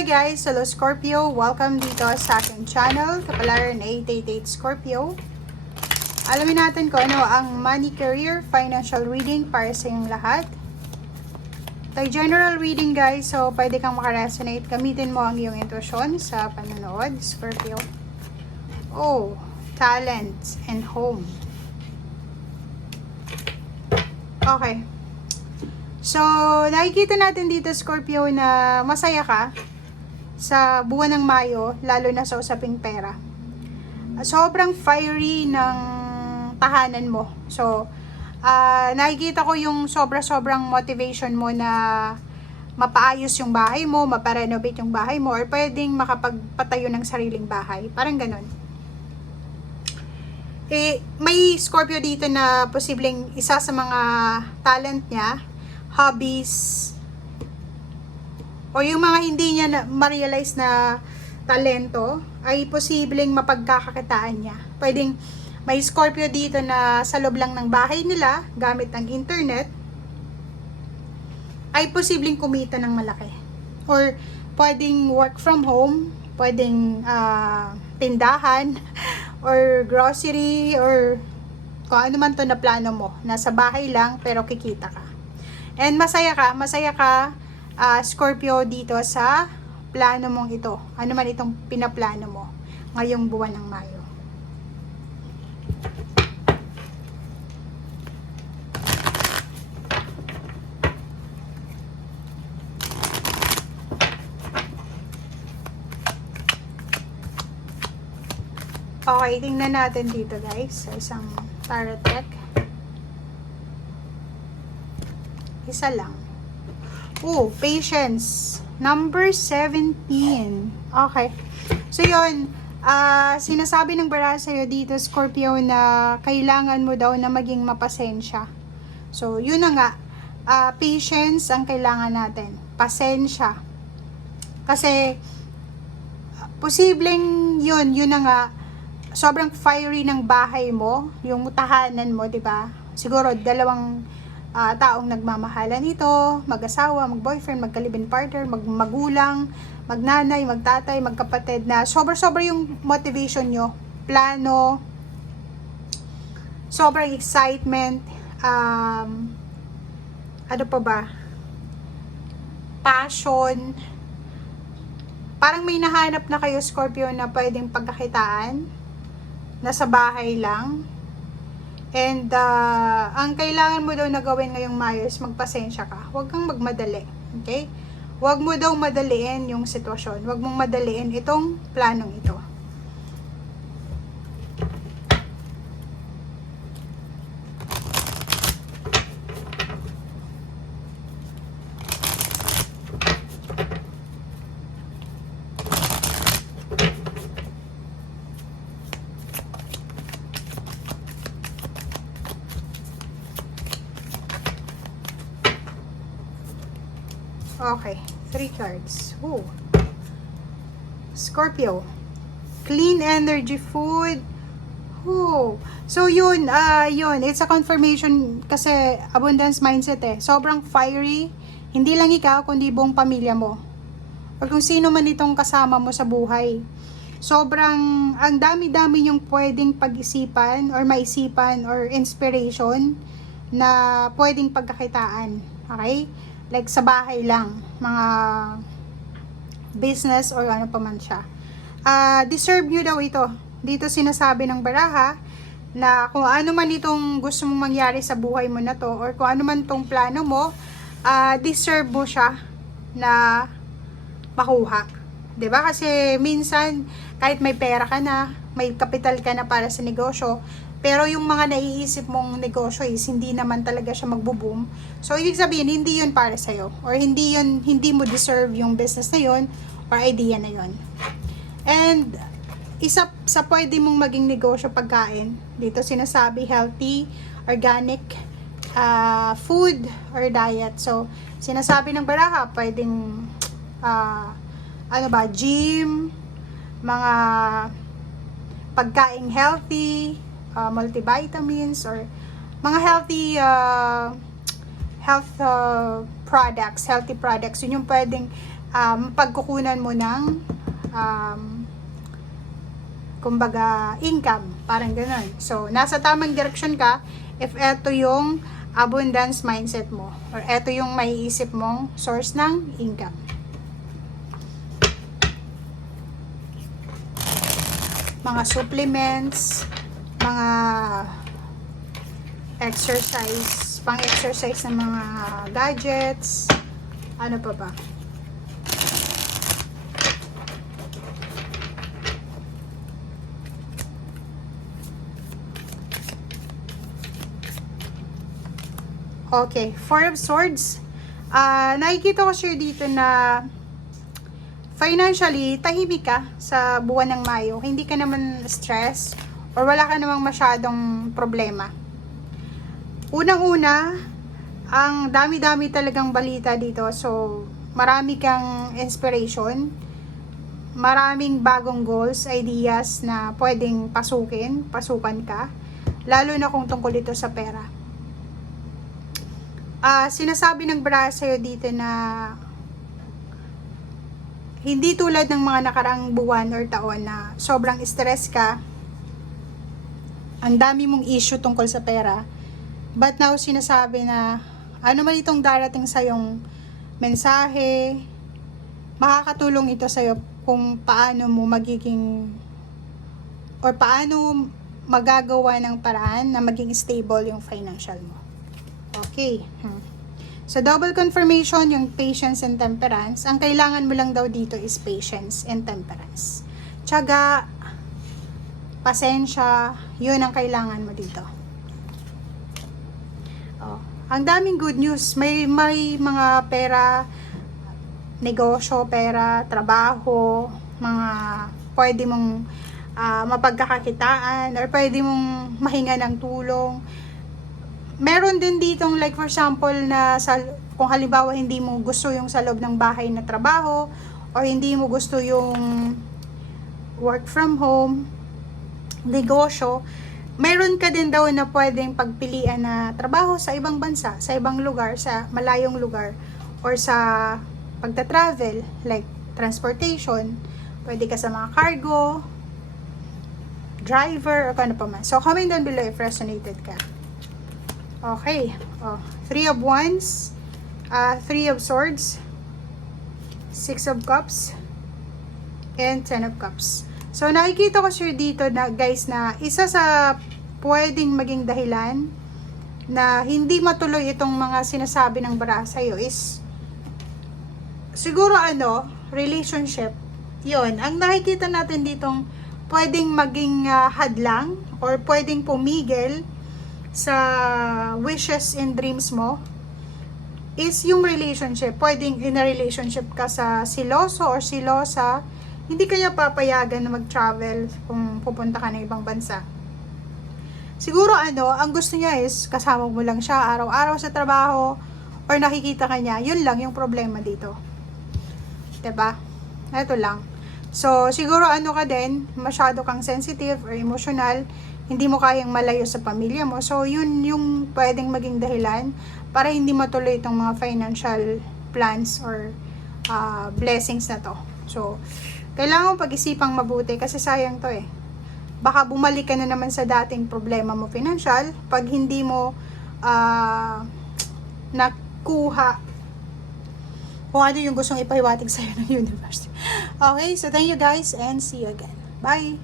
Hello guys! Hello Scorpio! Welcome dito sa aking channel, Kapalaran 888 Scorpio. Alamin natin kung ano ang money, career, financial reading para sa inyong lahat. Ito'y general reading guys, so pwede kang makaresonate. Gamitin mo ang iyong intuition sa panonood, Scorpio. Oh, talents and home. Okay. So, nakikita natin dito, Scorpio, na masaya ka sa buwan ng Mayo, lalo na sa usaping pera. Sobrang fiery ng tahanan mo. So, nakikita ko yung sobrang motivation mo na mapaayos yung bahay mo, maparenovate yung bahay mo, or pwedeng makapagpatayo ng sariling bahay. Parang ganun. May Scorpio dito na posibleng isa sa mga talent niya, hobbies, o yung mga hindi niya ma-realize na talento, ay posibleng mapagkakakitaan niya. Pwedeng may Scorpio dito na sa loob lang ng bahay nila, gamit ang internet, ay posibleng kumita ng malaki. Or pwedeng work from home, pwedeng tindahan, or grocery, or kung ano man to na plano mo. Nasa bahay lang, pero kikita ka. And masaya ka, Scorpio, dito sa plano mong ito. Ano man itong pinaplano mo ngayong buwan ng Mayo. Okay, tingnan natin dito guys sa isang tarot deck. Isa lang. Oh, patience. Number 17. Okay. So, yun. Sinasabi ng bara sa'yo dito, Scorpio, na kailangan mo daw na maging mapasensya. So, yun na nga. Patience ang kailangan natin. Pasensya. Kasi, posibleng yun na nga, sobrang fiery ng bahay mo, yung tahanan mo, di ba? Siguro, dalawang taong nagmamahalan ito, mag-asawa, mag-boyfriend, magka-live-in partner, magulang, magnanay, magtatay, magkapatid, na sobra yung motivation nyo, plano, sobrang excitement, ano pa ba, passion, parang may nahanap na kayo, Scorpio, na pwedeng pagkakitaan, nasa bahay lang. And ang kailangan mo daw na gawin ngayong Mayo is magpasensya ka. Huwag kang magmadali. Okay? Huwag mo daw madaliin yung sitwasyon. Huwag mong madaliin itong planong ito. Okay, 3 cards. Ooh. Scorpio. Clean energy, food. Ooh. So yun, it's a confirmation kasi abundance mindset eh. Sobrang fiery. Hindi lang ikaw, kundi buong pamilya mo. O kung sino man itong kasama mo sa buhay. Sobrang, ang dami-dami yung pwedeng pag-isipan or maisipan or inspiration na pwedeng pagkakitaan. Okay? Like sa bahay lang, mga business or ano pa man siya. Deserve nyo daw ito. Dito sinasabi ng baraha na kung ano man itong gusto mong mangyari sa buhay mo na to, or kung ano man itong plano mo, deserve mo siya na makuha. 'Di ba? Kasi minsan, kahit may pera ka na, may kapital ka na para sa negosyo, pero yung mga naiisip mong negosyo is hindi naman talaga siya magbo-boom. So, ibig sabihin, hindi yun para sa'yo. Or hindi mo deserve yung business na yun or idea na yun. And, isa sa pwede mong maging negosyo pagkain, dito sinasabi healthy, organic, food or diet. So, sinasabi ng baraha, pwedeng, gym, mga pagkaing healthy, multivitamins, or mga healthy products, yun yung pwedeng pagkukunan mo ng kumbaga income, parang ganun. So nasa tamang direction ka if eto yung abundance mindset mo or eto yung maiisip mong source ng income. Mga supplements, mga exercise, pang-exercise ng mga gadgets, ano pa ba? Okay, Four of Swords. Nakikita ko sir dito na financially, tahimik ka sa buwan ng Mayo. Hindi ka naman stress or wala ka namang masyadong problema. Unang-una, ang dami-dami talagang balita dito. So, marami kang inspiration. Maraming bagong goals, ideas na pwedeng pasukan ka. Lalo na kung tungkol ito sa pera. Sinasabi ng baraha sa'yo dito na hindi tulad ng mga nakaraang buwan or taon na sobrang stress ka, ang dami mong issue tungkol sa pera, but now sinasabi na ano man itong darating sa'yong mensahe, makakatulong ito sa'yo kung paano mo magiging or paano magagawa ng paraan na maging stable yung financial mo. Okay. So, double confirmation, yung patience and temperance. Ang kailangan mo lang daw dito is patience and temperance. Tiyaga, pasensya, yun ang kailangan mo dito. Ang daming good news. May mga pera, negosyo, pera, trabaho, mga pwede mong mapagkakakitaan or pwede mong mahinga ng tulong. Meron din ditong like for example na kung halimbawa hindi mo gusto yung sa loob ng bahay na trabaho or hindi mo gusto yung work from home, negosyo, meron ka din daw na pwedeng pagpilian na trabaho sa ibang bansa, sa ibang lugar, sa malayong lugar or sa pagta-travel like transportation, pwede ka sa mga cargo, driver or ano pa man. So comment down below if resonated ka. Okay, Three of Wands, Three of Swords, Six of Cups, and Ten of Cups. So, nakikita ko sir dito na guys na isa sa pwedeng maging dahilan na hindi matuloy itong mga sinasabi ng baraha sa'yo is siguro relationship. Yun, ang nakikita natin ditong pwedeng maging hadlang or pwedeng pumigil sa wishes and dreams mo is yung relationship. Pwedeng in a relationship ka sa siloso or silosa, hindi kanya papayagan na mag-travel kung pupunta ka ng ibang bansa. Siguro ang gusto niya is kasama mo lang siya araw-araw sa trabaho or nakikita ka niya, yun lang yung problema dito. 'Di ba? Ito lang. So, siguro ka din, masyado kang sensitive or emotional, hindi mo kayang malayo sa pamilya mo. So, yun yung pwedeng maging dahilan para hindi matuloy itong mga financial plans or blessings na to. So, kailangan mo pag-isipang mabuti kasi sayang to Baka bumalik ka na naman sa dating problema mo financial pag hindi mo nakuha kung ano yung gustong ipahiwatig sa'yo ng universe. Okay, so thank you guys and see you again. Bye!